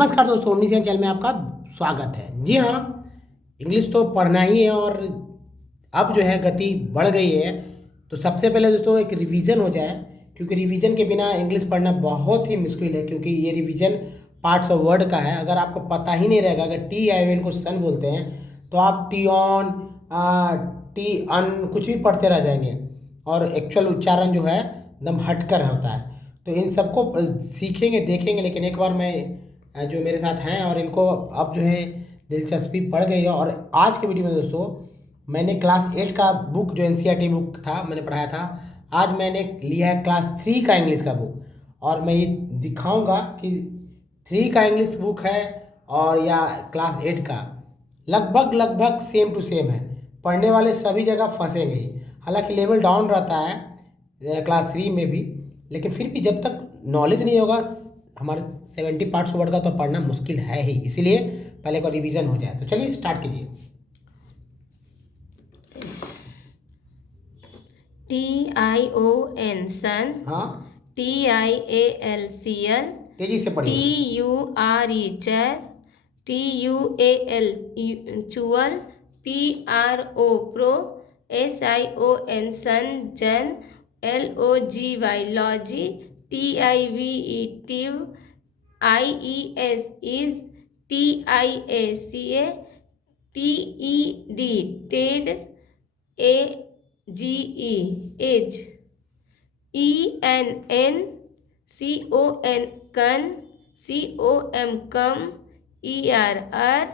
नमस्कार दोस्तों, ओमनीसेंस चैनल में आपका स्वागत है। जी हाँ, इंग्लिश तो पढ़ना ही है और अब जो है गति बढ़ गई है। तो सबसे पहले दोस्तों एक रिवीजन हो जाए, क्योंकि रिवीजन के बिना इंग्लिश पढ़ना बहुत ही मुश्किल है, क्योंकि ये रिवीजन पार्ट्स ऑफ वर्ड का है। अगर आपको पता ही नहीं रहेगा, अगर टी आई एन को सन बोलते हैं तो आप टी ऑन टी अन कुछ भी पढ़ते रह जाएंगे और एक्चुअल उच्चारण जो है एकदम हटकर होता है। तो इन सबको सीखेंगे, देखेंगे। लेकिन एक बार मैं जो मेरे साथ हैं और इनको अब जो है दिलचस्पी पड़ गई है। और आज के वीडियो में दोस्तों मैंने क्लास 8 का बुक जो एनसीईआरटी बुक था मैंने पढ़ाया था, आज मैंने लिया है क्लास 3 का इंग्लिश का बुक। और मैं ये दिखाऊंगा कि 3 का इंग्लिश बुक है और या क्लास 8 का लगभग सेम टू सेम है। पढ़ने वाले सभी जगह फंसेंगे ही। हालांकि लेवल डाउन रहता है क्लास 3 में भी, लेकिन फिर भी जब तक नॉलेज नहीं होगा हमारे 70 पार्ट्स वर्ड का तो पढ़ना मुश्किल है ही। इसीलिए पहले एक बार रिवीजन हो जाए। तो चलिए स्टार्ट कीजिए। TION सन, हाँ, TIALCL, तेजी से पढ़िए। TURE chair, TUAL चुअल, PRO pro, SION सन जन, LOGY logy, TIVE टिव, IES is, TIACA TED Ted, AGE as, ENN CON कन, COM कम, ERR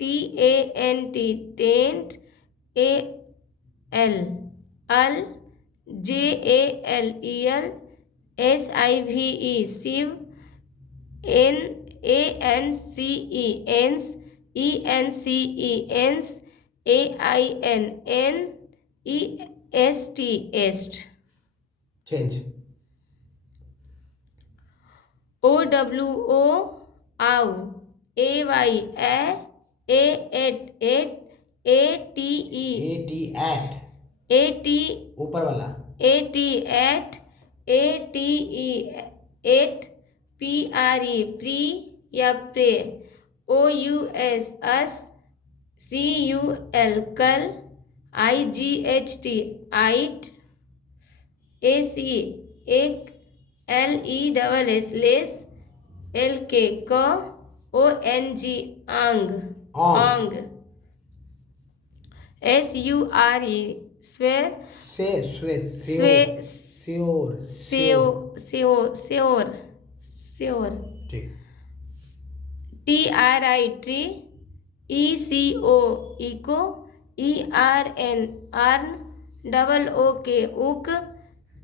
TANT टेंट, AL अल, JALEL SIVE सिव, ANCE एंस, ENCE एंस, AINN EST एस्ट, change. OWO आउ, AY eight, ATE AT eight, AT ऊपर वाला। AT eight, ATE eight, PRE pre या pray, OUS अस, CUL कल, IGHT आइट, AC एक, LESS less, LK क, ONG आंग आंग, SURE स्वेर, से श्योर श्योर, ठीक। TRI ट्री, ECO eco, ERN earn, OK उक,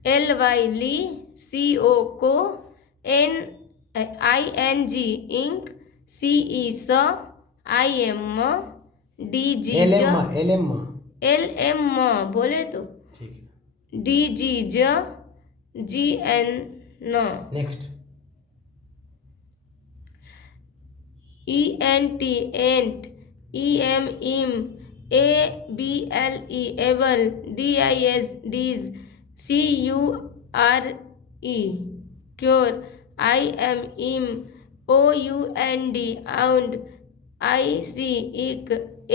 LY ली, CO को, ING इंक, CE स, IM DG LM बोले तो ठीक है। DG ज, GN न, नेक्स्ट। ENT एंट, EM इम, ABLE एबल, DIS डीज, CURE क्योर, IM इम, OUND आउंड, IC इक,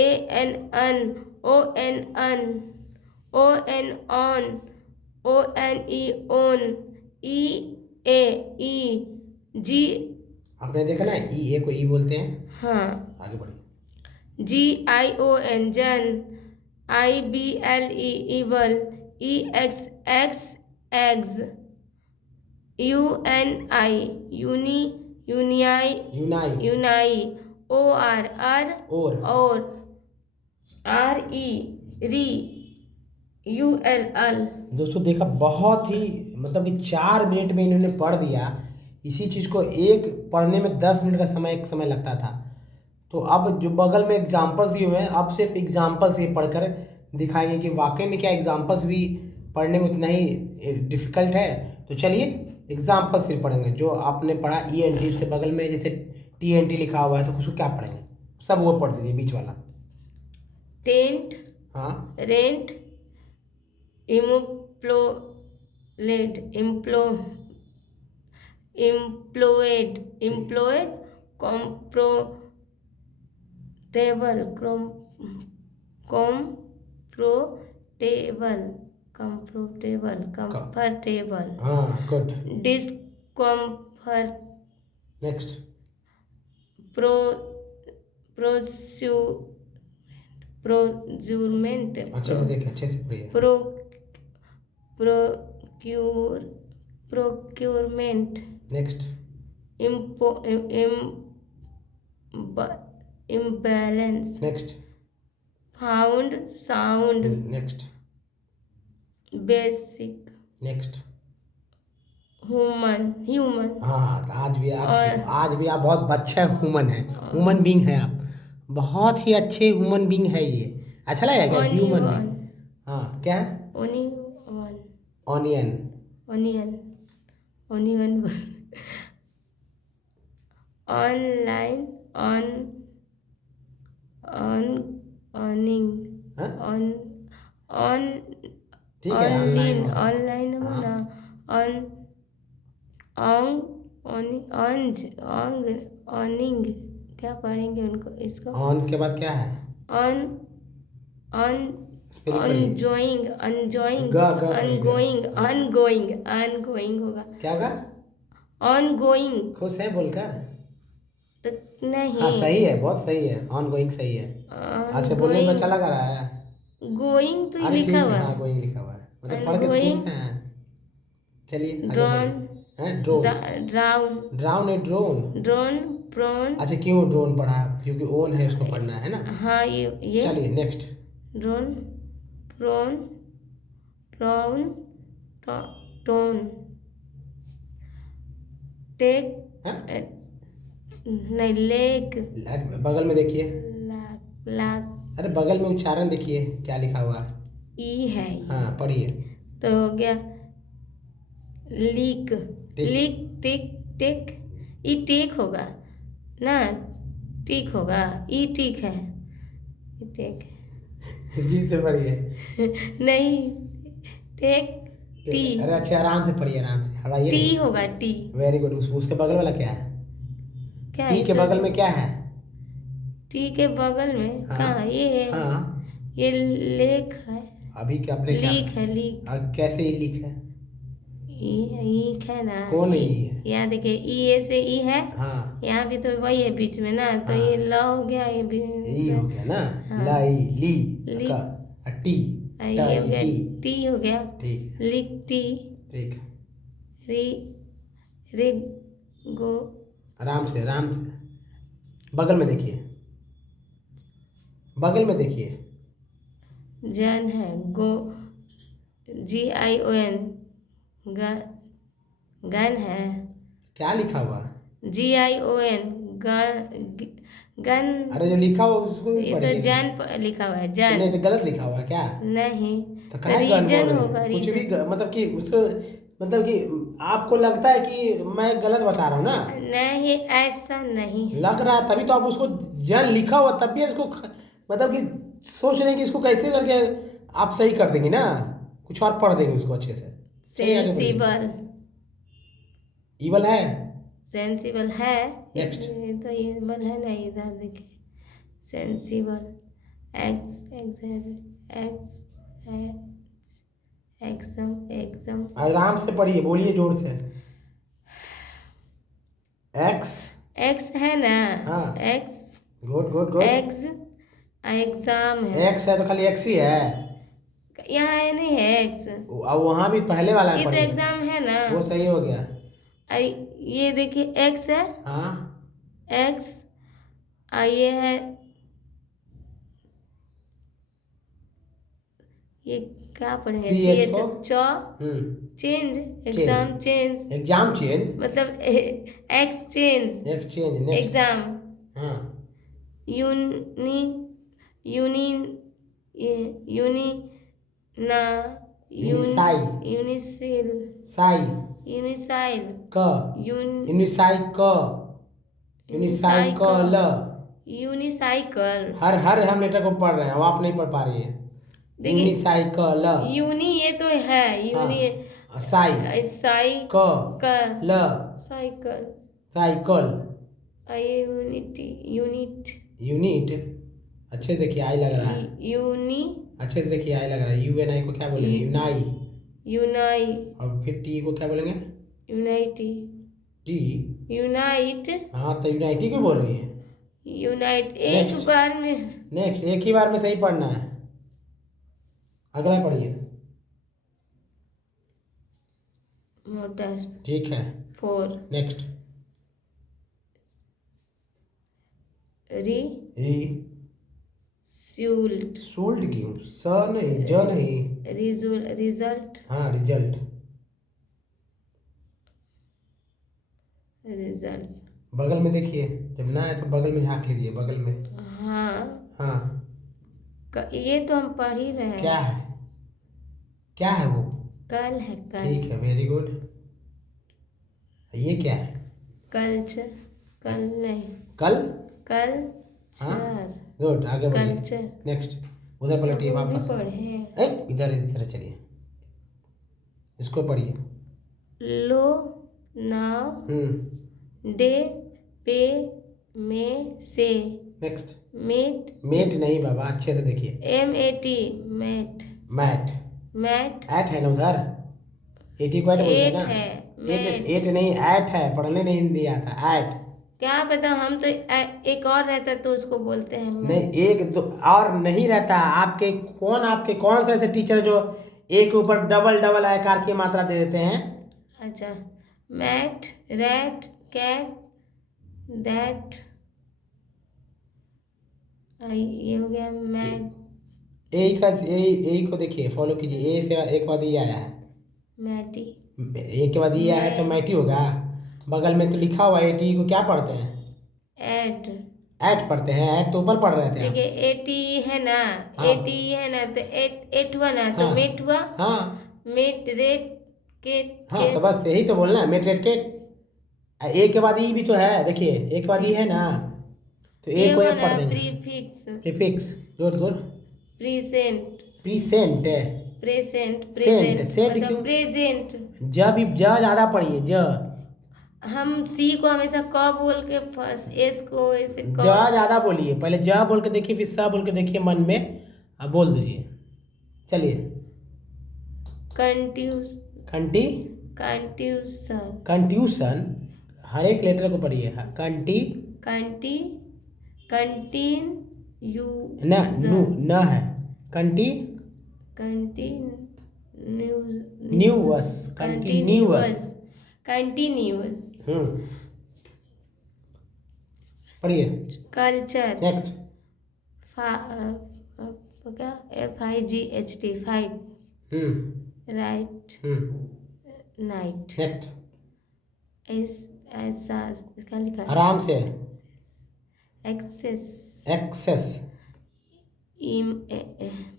AN अन, ON अन, ON ऑन, ONE ओन, EA ई जी। आपने देखा ना, ई ए को ई बोलते हैं। हाँ, आगे बढ़िए। GION जन, IBLE इबल, EXX eggs, UNI Unai, OR अर और, RE री, UL अल। दोस्तों देखा, बहुत ही मतलब कि 4 मिनट में इन्होंने पढ़ दिया। इसी चीज़ को एक पढ़ने में 10 मिनट का समय लगता था। तो अब जो बगल में एग्जाम्पल्स दिए हुए हैं, अब सिर्फ एग्जाम्पल्स ये पढ़कर दिखाएंगे कि वाकई में क्या एग्जाम्पल्स भी पढ़ने में उतना ही डिफ़िकल्ट है। तो चलिए एग्जाम्पल सिर्फ पढ़ेंगे। जो आपने पढ़ा ENT, उसके बगल में जैसे TNT लिखा हुआ है तो उसको क्या पढ़ेंगे, सब वो पढ़ दीजिए बीच वाला। टेंट, हाँ, रेंट, इम्प्लोलेड, एम्प्लॉयड, कंप्रोटेबल कंफर्टेबल हाँ गुड। Discomfort next. प्रो प्रोस्यू प्रोज्यूरमेंट अच्छे से देखिए, अच्छे से पढ़िए। Procurement next. Imbalance next. Found sound next. Basic next. Human हाँ तो आज भी आप बहुत अच्छे ह्यूमन है, हाँ। ह्यूमन बींग है आप, बहुत ही अच्छे ह्यूमन बींग है ये। अच्छा लगेगा क्या ह्यूमन बींग? हाँ क्या है? ऑनियन। ऑनियन ऑनलाइन ऑनिंग हाँ? ऑन ठीक है, ऑनलाइन होना ऑनिंग क्या पढ़ेंगे उनको इसको? ऑन के बाद क्या है? ऑन स्पेलिंग पढ़िए। अनगोइंग होगा। क्या होगा? ऑनगोइंग खुश है बोलकर? तो नहीं। हाँ सही है, बहुत सही है, ऑन गोइंग सही है। अच्छा बोलने में अच्छा लग रहा है। गोइंग तो अरे ठीक लिखा है, हुआ हाँ है। गोइंग लिखा हुआ है, मतलब पढ़ के खुश हैं। चलिए आगे ड्रोन बढ़िए। ड्रोन। ड्राउन है ड्रोन। प्रोन अच्छा क्यों ड्रोन पढ़ा? क्योंकि ओन है, उसको पढ़ना है ना। हाँ ये चलिए next. Drone prone tone take हाँ? नहीं लेक बगल में देखिए। लाक अरे बगल में उच्चारण देखिए क्या लिखा हुआ है। ई है। हाँ पढ़िए। तो हो गया लीक टेक ई टेक होगा ना, टिक होगा, ई टिक है, ई टेक जी से पढ़िए। नहीं टेक टी। अरे अच्छा आराम से पढ़िए, आराम से हड़ाइए। टी होगा टी। Very good. उसके बगल वाला क्या है? क्या टी के बगल में क्या है? टी के बगल में हाँ, कहाँ ये है? हाँ ये लेक है। अभी क्या अपने लीक है लीक। कैसे ही लीक है? ईख है ना। कौन ई है? यहाँ देखिए ई ए से ई है। हाँ यहाँ भी तो वही है बीच में ना, तो हाँ। ये ल हो गया, ये भी ई हो गया ना। हाँ। लाई ली ली। टी ये हो गया टी हो गया। ठीक लिक टी। ठीक। री रे गो। आराम से बगल में देखिए, बगल में देखिए। जन है गो GION गन है। क्या लिखा हुआ? GION gun. अरे जो लिखा हुआ उसको भी ये तो पढ़िए। जन लिखा हुआ है जन। नहीं तो गलत लिखा हुआ है क्या? नहीं तो काहे गन बोल रीजन रहे हैं? होगा कुछ भी रीजन। मतलब कि उसको, मतलब कि आपको लगता है कि मैं गलत बता रहा हूँ ना? नहीं ऐसा नहीं है। लग रहा है तभी तो आप उसको जन लिखा हुआ, तब भी इसको मतलब कि सोच रहे हैं कि इसको कैसे करके आप सही कर देंगे ना, कुछ और पढ़ देंगे उसको अच्छे से। सेंसिबल। ईवल है। सेंसिबल है। नेक्स्ट। ये तो ईवल है ना, इधर देखिए सेंसिबल एग्जाम। आराम से पढ़िए, बोलिए जोर से। एक्स है ना। हाँ। X good. एग्जाम है। एक्स है तो खाली एक्स ही है, यहाँ है नहीं है एक्स। और वहाँ भी पहले वाला ये तो पढ़िए। एग्जाम है ना। वो सही हो गया। अरे ये देखिए एक्स है। हाँ एक्स ये है, ये क्या पढ़ेंगे? CH को? चेंज एग्जाम चेंज मतलब एक्सचेंज नेक्स्ट। एग्जाम। हाँ यूनिसाइकल। हर हम लेटर को पढ़ रहे हैं, आप नहीं पढ़ पा रही है। यूनिसाइकल। यूनी ये तो है uni. Cycle. Cycle. Unity, unit, unit, अच्छे से देखिए आई लग रहा है, यूनी, अच्छे से देखिए आई लग रहा है। यू एन आई को क्या बोलेंगे? यूनाई। यूनाई, और फिर टी को क्या बोलेंगे? Unity, T. यूनाइट, हाँ तो यूनाइटी क्यों बोल रही है? यूनाइट एक Next. बार में। नेक्स्ट, एक ही बार में सही पढ़ना है। अगला पढ़िए। मोटर, ठीक है, फोर, नेक्स्ट। री, री, सूल्ट, सूल्ट क्यों? स नहीं, ज नहीं। रिजल्ट, हाँ, रिजल्ट। रिजल्ट, बगल में देखिए, जब ना है तो बगल में झांक लीजिए, बगल में। हाँ, हाँ, ये तो हम पढ़ ही रहे हैं। क्या है? क्या है वो? कल है, कल। ठीक है, वेरी गुड। ये क्या है? कल्चर, कल नहीं, कल। कल, हाँ, चर, गुड, आगे बढ़िए। कल्चर, नेक्स्ट, उधर पलटिए वो भी वापस। पढ़े। इधर इधर चलिए, इसको पढ़िए। लो, नाव, डे, पे, में, से, नेक्स्ट। मेट, मेट नहीं बाबा, अच्छे से देखिए। MAT, मेट, मैट। मैट, एट है ना उधर, एटी को एट बोलते हैं एट ना। है, एट, मेट। एट नहीं, एट है, पढ़ने नहीं दिया था, एट। क्या पता, हम तो एक और रहता तो उसको बोलते हैं नहीं, मैट। एक दो और नहीं रहता। आपके कौन से ऐसे टीचर जो एक के ऊपर डबल डबल आकार की मात्रा दे देते हैं? अच्छा, मैट, रैट, कैट, दैट, ये हो गया मैट, ए को देखिए, फॉलो कीजिए। ए से एक बाद ये आया है, मैटी, ए के बाद ये आया है तो मैटी होगा। बगल में तो लिखा हुआ है एटी को क्या पढ़ते हैं? एट। एट पढ़ते हैं, एट तो ऊपर पढ़ रहे थे आप। देखिए 80 है ना, हाँ। 80 है ना, तो एट हुआ ना, तो हाँ। मेट हुआ। हाँ मेट, रेट, हाँ, तो बस यही तो बोलना है, मेट रेट केट। ए के बाद ई भी तो है, देखिए एक के बाद ई है ना, तो ए को हुआ एक ना, पढ़ देंगे। Prefix, prefix, good good. Present, precinct है। प्रेजेंट, सेंट, प्रेजेंट सेंट क्यों? मतलब प्रेजेंट। ज ज्यादा पढ़िए, ज। हम सी को हमेशा क बोल के, फर्स्ट एस को ऐसे ज क। ज्यादा बोलिए, पहले ज बोल के देखिए, फिर स बोल के देखिए मन में, अब बोल दीजिए। चलिए। कंट्यूस, कंटी, कंट्यूशन, कंट्यूशन, हर एक लेटर को पढ़िए। कंटी, कंटी, कंटीन, यू, न नु न है, कंटी कंटिन्यूस, कंटिन्यूअस। कंटिन्यूस, पढ़िए। Culture, next. क्या, FIGHT, fight, right, night, next. ऐसा क्या लिखा है? आराम से। Access, access,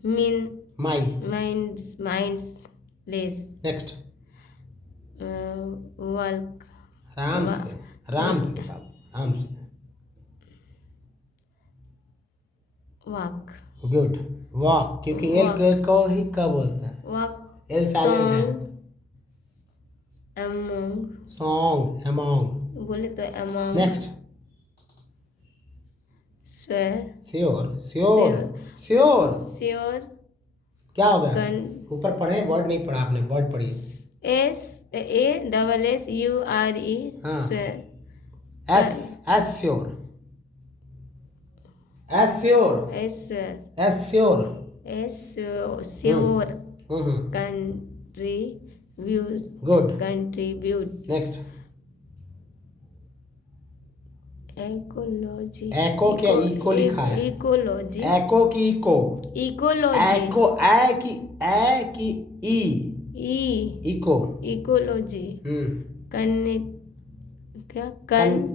mean, my. Minds, less, next. Work, आराम से, आराम से बाबू, आराम से। Walk, good. वॉक, क्योंकि एल को ही कब बोलता है? वॉक, एल साइलेंट है। Among, song, among. बोले तो among. Next. Swear, sure, sure, sure. Sure, क्या हो गया? ऊपर पढ़े, वर्ड नहीं पढ़ा आपने, वर्ड पढ़िए। SASSURE, हाँ। Swear, S sure, S sure, swear, S sure. Sure, contribute, good. Contribute, next. Ecology, eco क्या इको लिखा है? इकोलॉजी, एको की इको, इकोलॉजी, एको, ए की ई, इको, इकोलॉजी, क्या,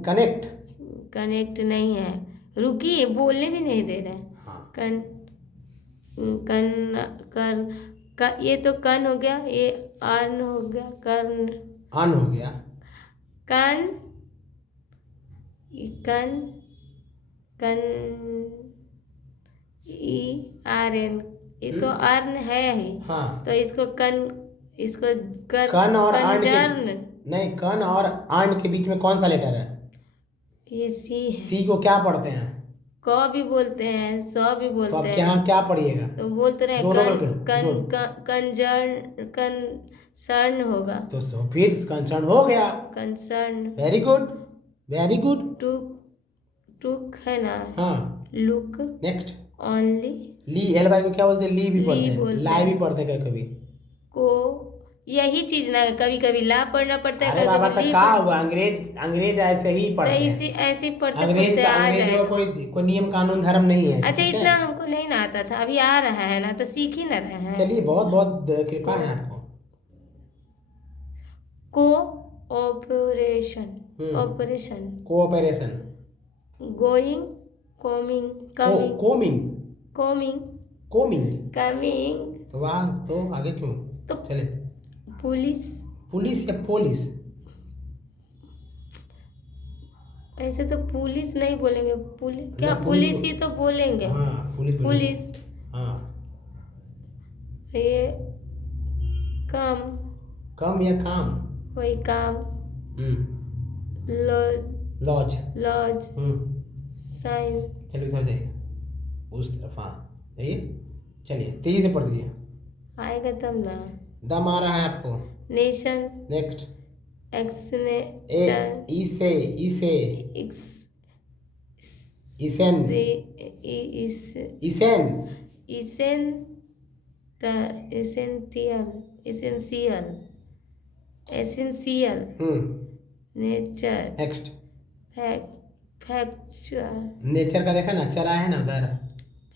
कनेक्ट। कनेक्ट नहीं है, रुकिए, बोलने भी नहीं दे रहे हैं। हाँ। ये तो कन हो गया, ये अर्न हो गया, कर्ण, अन हो गया, कन, कन, कन, ERN, ये तो अर्न है ही। हाँ। तो इसको इसको कन और अन कंजर्न, नहीं, कन और अन के बीच में कौन सा लेटर है? ये सी है। सी को क्या पढ़ते हैं? क भी बोलते हैं, स भी तो बोलते आप हैं। यहाँ क्या पढ़िएगा? तो बोलते रहे दोनों कन करके कन कंसर्न होगा। तो फिर कंसर्न हो गया। Concern. Very good, very good. Took है ना। हाँ, look. Next. Only. Ly, L Y को क्या बोलते हैं? ली भी पढ़ते हैं, बोलते लाई हैं। भी पढ़ते हैं कभी। को यही चीज ना, कभी कभी ला पढ़ना पड़ता है, अरे कभी बाबा, कभी तो ली कहा हुआ अंग्रेज ऐसे ही तो पढ़ते इसी हैं। ऐसे ही पढ़ते अंग्रेज पढ़ते का आ अंग्रेजों का जाएगा। कोई नियम कानून धर्म नहीं है, अच्छा, ठीक है? इतना हमको नहीं ना आता था, अभी आ रहा है ना, तो सीख ही ना रहे हैं। चलिए, बहुत बहुत कृपा है आपको। Cooperation. Operation. Cooperation. Going. Coming. Combing. Coming. Combing. Coming. तो वाह, तो आगे क्यों तो चले? पुलिस। पुलिस या पोलिस? ऐसे तो पुलिस नहीं बोलेंगे, क्या ना, पुलिस ही तो बोलेंगे। हाँ, पुलिस बोलेंगे। पुलिस। हाँ, ये काम। कम या काम? वही काम। लॉज। लॉज। लॉज। साइन। चलिए उधर जाइए, उस तरफ। हाँ, जाइए, चलिए तेजी से पढ़ दीजिए। आएगा तब ना। दम आ रहा है आपको। नेशन। नेक्स्ट। एक्सनेशन। इसे इसे इस इसेन इस इसेन इसेन essential. Essential. Essential. Nature. Next. Factual. Nature का देखा ना, चरा है ना उधर।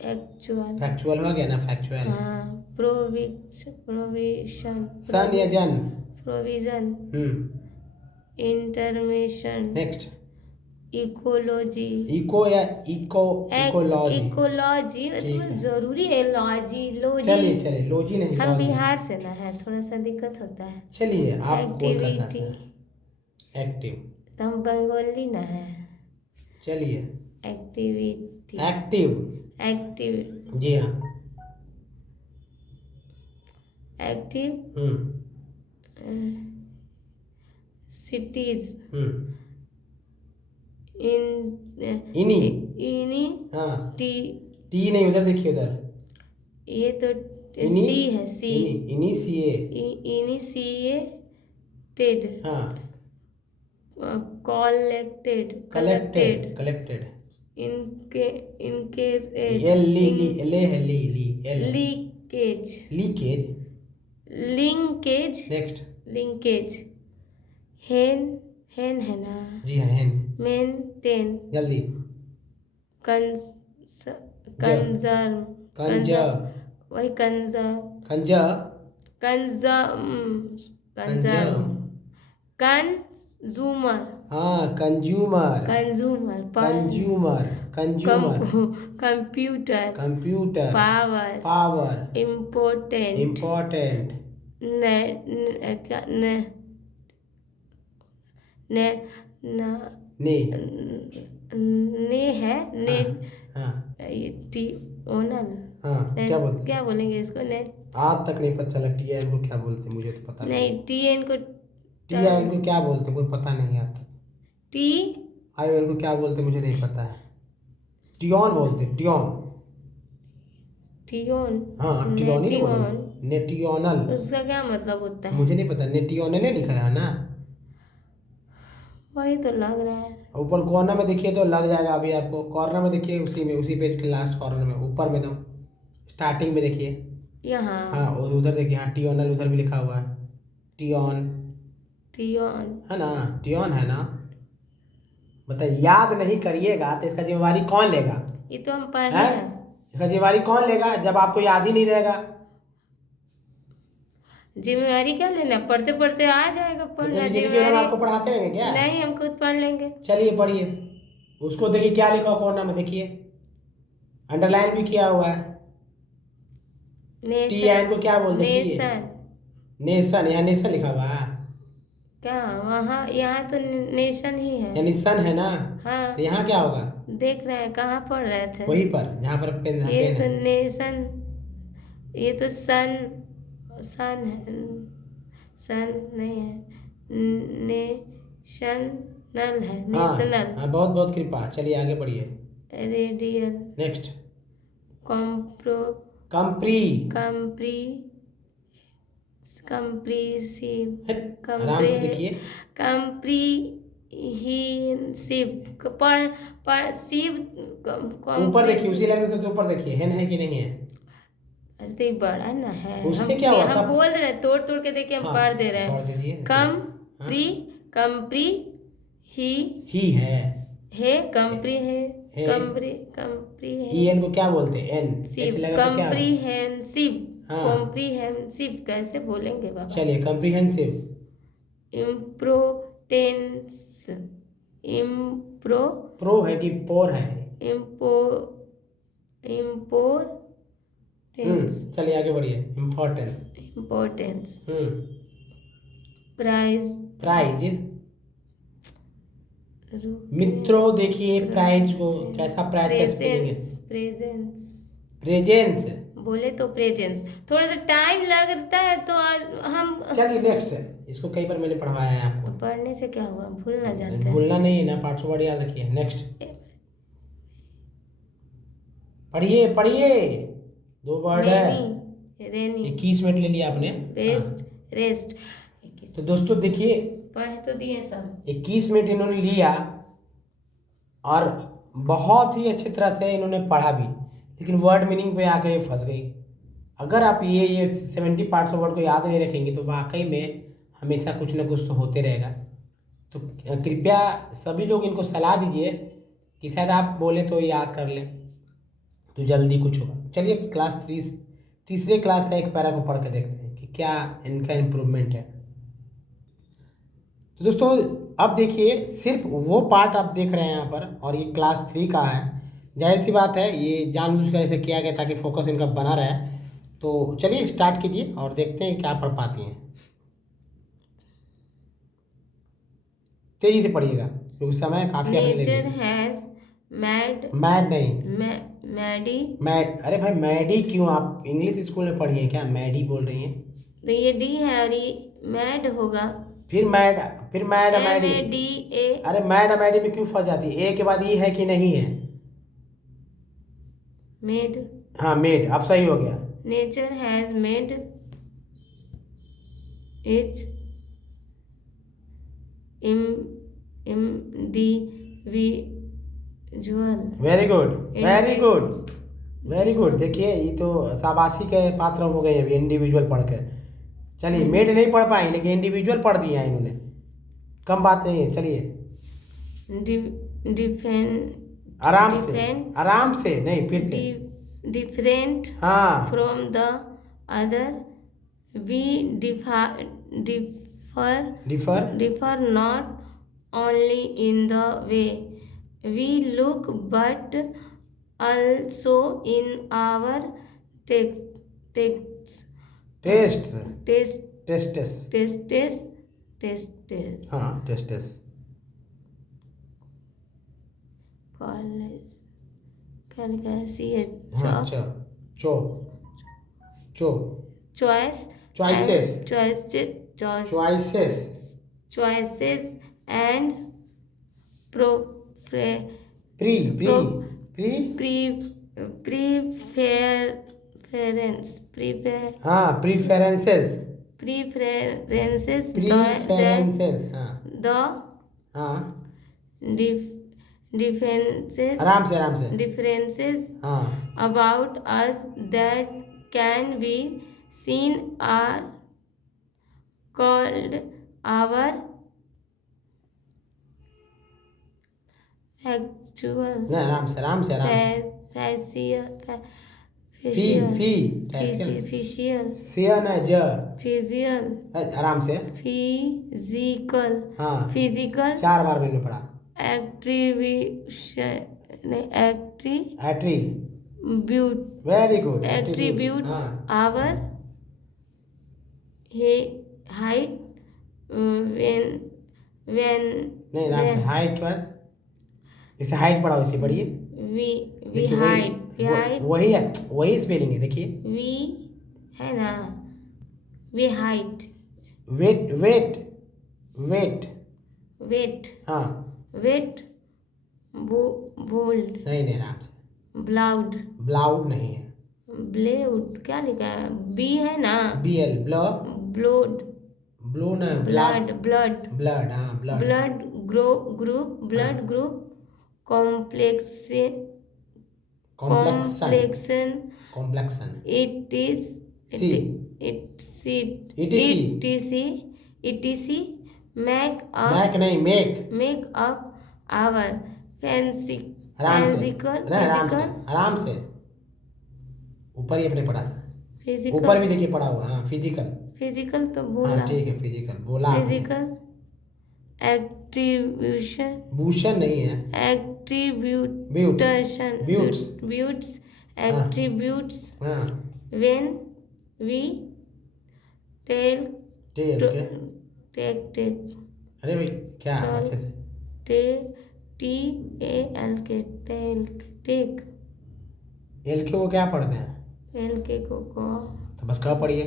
फैक्चुअल। फैक्चुअल हो गया ना, फैक्चुअल। हाँ। प्रोविजन। सन या जन? प्रोविजन। इंटरमेशन। नेक्स्ट। इकोलॉजी। इको या इकोलॉजी? इकोलॉजी ठीक मतलब है। जरूरी है, लॉजी लोजी। चलिए चलिए, लॉजी नहीं, हम लॉजी। बिहार से ना है, थोड़ा सा दिक्कत होता है। चलिए, आप कोलकाता से। एक्टिविटी। एक्टिव। तो हम बंगाली ना है। चलिए, एक्टिविटी। एक्टिव। एक्टिव। जी हाँ। एक्टिव। सिटीज। इनी। इनी। हाँ, टी। टी नहीं, उधर देखिए, उधर। ये तो इनी, सी है, सी। इनिशिए। इनिशिएटेड। हाँ। कलेक्टेड। कलेक्टेड। इनके इनकेरेज। एल ली ली ले है, ली ली L. Leakage. Leakage. Linkage. Next. Linkage. हेन। हेन है ना। जी हाँ, हेन। मेंटेन। जल्दी। कंजर्व। वही कंजर्व। कंजर्व। कंज्यूमर। हाँ, consumer. Computer. Computer. Power. Important. ने है ने। ओनल। हाँ, क्या बोलेंगे इसको? ने। आप तक नहीं पता चला टी आई को क्या बोलते हैं, मुझे तो पता नहीं, टी एन को। टी आई को क्या बोलते हैं, कोई पता नहीं आता। टी आई एन को क्या बोलते हैं, मुझे नहीं पता है। टियोन बोलते हैं, टियोन। हाँ, टियोन ही बोलते। नेटियोनल। उसका क्या मतलब होता है? मुझे नहीं पता, नेटियोनल लिखा है ना। वही तो लग रहा है। ऊपर कॉर्नर में देखिए तो लग जाएगा अभी आपको। कॉर्नर में देखिए, उसी पेज के लास्ट कॉर्नर में, ऊपर में एकदम स्टार्टिंग में देखिए। यहाँ। हाँ, और उधर देखिए, हाँ, टियोनल उधर भी लिखा हुआ है। टियोन है ना, टियोन है ना। बताइए, याद नहीं करिएगा तो इसका जिम्मेवारी कौन लेगा? ये तो हम पढ़े हैं। इसका जिम्मेवारी कौन लेगा जब आपको याद ही नहीं रहेगा? जिम्मेवारी क्या लेना, पढ़ते पढ़ते आ जाएगा पढ़ना। जिम्मेवारी हम आपको पढ़ाते रहेंगे क्या? नहीं, हम खुद पढ़ लेंगे। चलिए पढ़िए, उसको देखिए क्या लिखा हुआ कॉर्नर में, देखिए अंडरलाइन भी किया हुआ है। टी आई को क्या बोलते हैं? नेशन। यहाँ नेशन लिखा हुआ है क्या? वहाँ यहाँ तो नेशन ही है, यानी सन है ना। हाँ। तो यहाँ क्या होगा? देख रहे हैं, कहाँ पढ़ रहे थे? वहीं पर जहाँ पर पेन ये तो है। नेशन। ये तो सन है। सन नहीं है। नेशन नल है, हाँ नेशनल। हाँ, बहुत बहुत कृपा। चलिए आगे बढ़िए। रेडियल। नेक्स्ट। कॉम्प्रो कंप्री। कंप्री कंप्रीसिव आराम से देखिए। कंप्रीहिंसिव पर शिव ऊपर देखिए, उसी लाइन में सबसे ऊपर देखिए, है कि नहीं है। अरे तो ये बड़ा ना है, उससे क्या हुआ, हम सब बोल रहे हैं, तोड़ तोड़ के देखिए, हम हाँ पढ़ दे रहे हैं। पढ़ दीजिए। कंप्री ही है कंप्री है, है। कंप्री है, एन को क्या बोलते हैं, एन एच सिव, लगा तो क्या। कॉम्प्रीहेंसिव। हाँ। कॉम्प्रीहेंसिव कैसे बोलेंगे बाबा। चलिए कॉम्प्रिहेंसिव। इम्प्रोटेंस। इम्प्रो प्रो है कि पोर है। इम्पो इम्पोर्टेंस। चलिए आगे बढ़िए। इम्पोर्टेंस। इम्पोर्टेंस। प्राइज। प्राइज। मित्रों देखिए, प्राइज को कैसा, प्राइज का स्पेलिंग है। प्रेजेंस। प्रेजेंस। बोले तो प्रेजेंस, थोड़ा सा टाइम लगता है तो हम। चलिए नेक्स्ट। इसको कई बार मैंने पढ़वाया है आपको। पढ़ने से क्या हुआ, भूल ना जाते हैं। भूलना नहीं है ना, पार्ट वर्ड याद रखिए। नेक्स्ट। पढ़िए पढ़िए, 2 वर्ड है। रेनी 21 मिनट ले लिया आपने। Best rest. तो दोस्तों देखिए, पढ़ तो दिए सब। 21 मिनट इन्होंने लिया और बहुत ही अच्छी तरह से इन्होंने पढ़ा भी, लेकिन वर्ड मीनिंग पे आकर ये फंस गई। अगर आप ये 70 पार्ट्स ऑफ वर्ड को याद नहीं रखेंगे तो वाकई में हमेशा कुछ ना कुछ तो होते रहेगा। तो कृपया सभी लोग इनको सलाह दीजिए कि शायद आप बोले तो याद कर लें तो जल्दी कुछ होगा। चलिए तीसरे क्लास का एक पैरा को पढ़ के देखते हैं कि क्या इनका इम्प्रूवमेंट है। तो दोस्तों अब देखिए, सिर्फ वो पार्ट आप देख रहे हैं यहाँ पर, और ये क्लास 3 का है। जाहिर सी बात है, ये जानबूझकर ऐसे किया गया ताकि फोकस इनका बना रहे। तो चलिए स्टार्ट कीजिए और देखते हैं क्या पढ़ पाती हैं। तेजी से पढ़िएगा क्योंकि समय काफ़ी आपने ले नेचर लिया। हैज मैड नहीं, मैड। अरे भाई मैडी क्यों, आप इंग्लिश स्कूल में पढ़ी हैं क्या, मैडी बोल रही हैं। तो ये डी है और ये मैड होगा। फिर मैड मैडी। MADA। अरे मैड मैडी में क्यों फंस जाती है, ए के बाद ई है कि नहीं है। मेड। हाँ मेड, अब सही हो गया। Nature has made it's individual. Very good very good very good. देखिए ये तो शाबाशी के पात्र हो गए अभी इंडिविजुअल पढ़ के। चलिए मेड नहीं पढ़ पाई लेकिन इंडिविजुअल पढ़ दिया है इन्होंने, कम बात नहीं है। चलिए आराम से नहीं, फिर से। डिफरेंट हाँ from the other. We differ not only in the way we look but also in our tastes. हाँ टेस्टेस। College कैसी है। हाँ चो choices and preferences. हाँ differences आराम से हाँ about us that can be seen are called our factual. नहीं आराम से facial आराम से हाँ physical 4 बार मैंने पढ़ा। Very good. attributes our height when नहीं आराम से हाइट के बाद इसे हाइट पढ़ाओ, इसे पढ़िए। we height वही स्पेलिंग है देखिए। we है ना, we height वेट वेट, हाँ वेट, बोल्ड, नहीं आराम से। ब्लाउड, ब्लाउड नहीं है। ब्लेउड, क्या लिखा है? बी है ना? BL ब्लो, ब्लोड, ब्लू ना ब्लड, ब्लड, ब्लड, हाँ blood. Blood group, blood group, complexion, complexion, complexion, complexion. It is, सी, etc, make मैक up, नहीं, make. make up our fancy, आराम से physical, ना, आराम से, physical, आराम से। ऊपर ही अपने पढ़ा था, physical, ऊपर भी देखिए पढ़ा हुआ, हाँ फिजिकल। physical तो हाँ बोला, ठीक है, फिजिकल बोला आपने। physical attribution, भूषण नहीं है। attribution, Buttes. buttes, attributes, हाँ when we tell, टेल के। take, अरे भाई क्या Tell. अच्छे से। TAL के, take, एल के को क्या पढ़ते हैं? L के को तो बस क पढ़िए।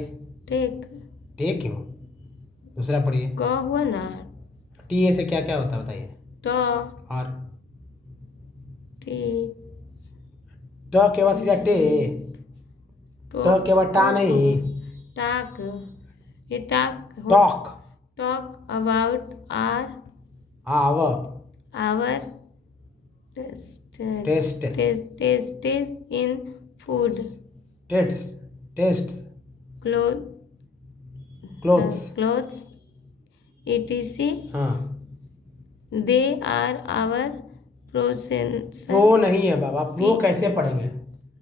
take, टेक क्यों? दूसरा पढ़िए। क हुआ ना, TA से क्या क्या होता है बताइए। ट, और टी, ट के बाद सीधा टे, ट के बाद टा नहीं। टाक, ये टाक, टॉक, talk about आव, our taste, tastes in food, taste, taste, clothes, clothes. etc. हाँ They are our possessions. प्रो नहीं है बाबा, प्रो कैसे पढ़ेंगे?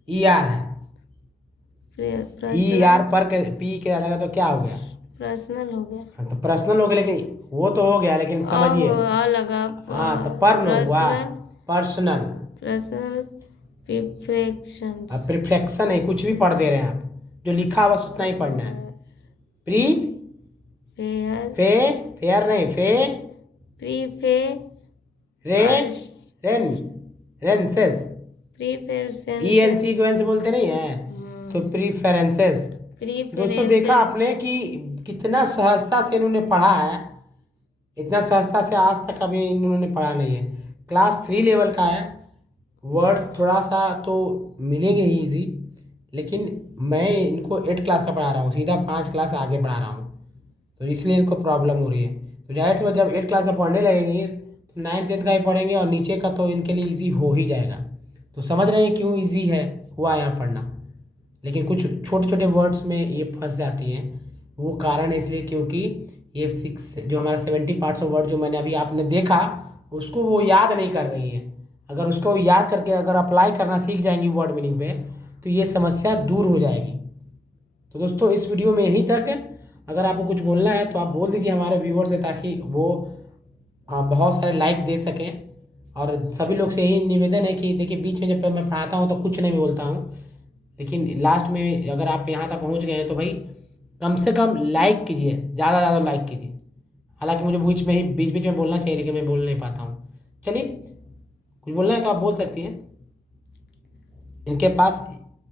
ER है। ER पर के पी के लगा तो क्या हो गया? पर्सनल हो गया। हाँ तो पर्सनल हो गया, लेकिन वो तो हो गया, लेकिन समझिए। लगा। हाँ तो पर हुआ पर्सनल। पर्सनल प्रिफ्रेक्शन। अब प्रिफ्रेक्शन है, कुछ भी पढ़ दे रहे हैं आप, जो लिखा है बस उतना ही पढ़ना है। प्री फेयर, फेयर नहीं, प्रीफे, रेन, रेंसेस, प्रीफरेंसेस, ENC को से बोलते नहीं है, तो प्रीफरेंसेस। दोस्तों देखा आपने कि कितना सहजता से इन्होंने पढ़ा है, इतना सहजता से आज तक अभी इन्होंने पढ़ा नहीं है। क्लास 3 लेवल का है, वर्ड्स थोड़ा सा तो मिलेंगे ही ईजी, लेकिन मैं इनको 8 क्लास का पढ़ा रहा हूँ, सीधा 5 क्लास आगे पढ़ा रहा हूँ, तो इसलिए इनको प्रॉब्लम हो रही है। तो जाहिर सी बात, जब 8 क्लास का पढ़ने लगेंगे तो 9th 10th का ही पढ़ेंगे, और नीचे का तो इनके लिए ईजी हो ही जाएगा। तो समझ रहे हैं क्यों ईजी है हुआ यहाँ पढ़ना। लेकिन कुछ छोटे छोटे वर्ड्स में ये फंस जाती हैं, वो कारण है इसलिए क्योंकि ये 6 जो हमारा 70 पार्ट्स ऑफ वर्ड जो मैंने अभी आपने देखा, उसको वो याद नहीं कर रही है। अगर उसको याद करके अगर अप्लाई करना सीख जाएंगी वर्ड मीनिंग पे, तो ये समस्या दूर हो जाएगी। तो दोस्तों इस वीडियो में यहीं तक है। अगर आपको कुछ बोलना है तो आप बोल दीजिए हमारे व्यूअर से, ताकि वो बहुत सारे लाइक दे सकें। और सभी लोग से यही निवेदन है कि देखिए, बीच में जब मैं पढ़ाता हूँ तो कुछ नहीं बोलता हूँ, लेकिन लास्ट में अगर आप यहाँ तक पहुँच गए हैं तो भाई कम से कम लाइक कीजिए, ज़्यादा लाइक कीजिए। हालांकि मुझे बीच बीच में बोलना चाहिए, लेकिन मैं बोल नहीं पाता हूँ। चलिए, कुछ बोलना है तो आप बोल सकती हैं। इनके पास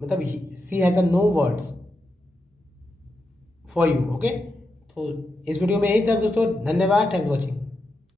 मतलब she has no words for you. Okay, तो इस वीडियो में यही तक दोस्तों, धन्यवाद, थैंक्स वॉचिंग।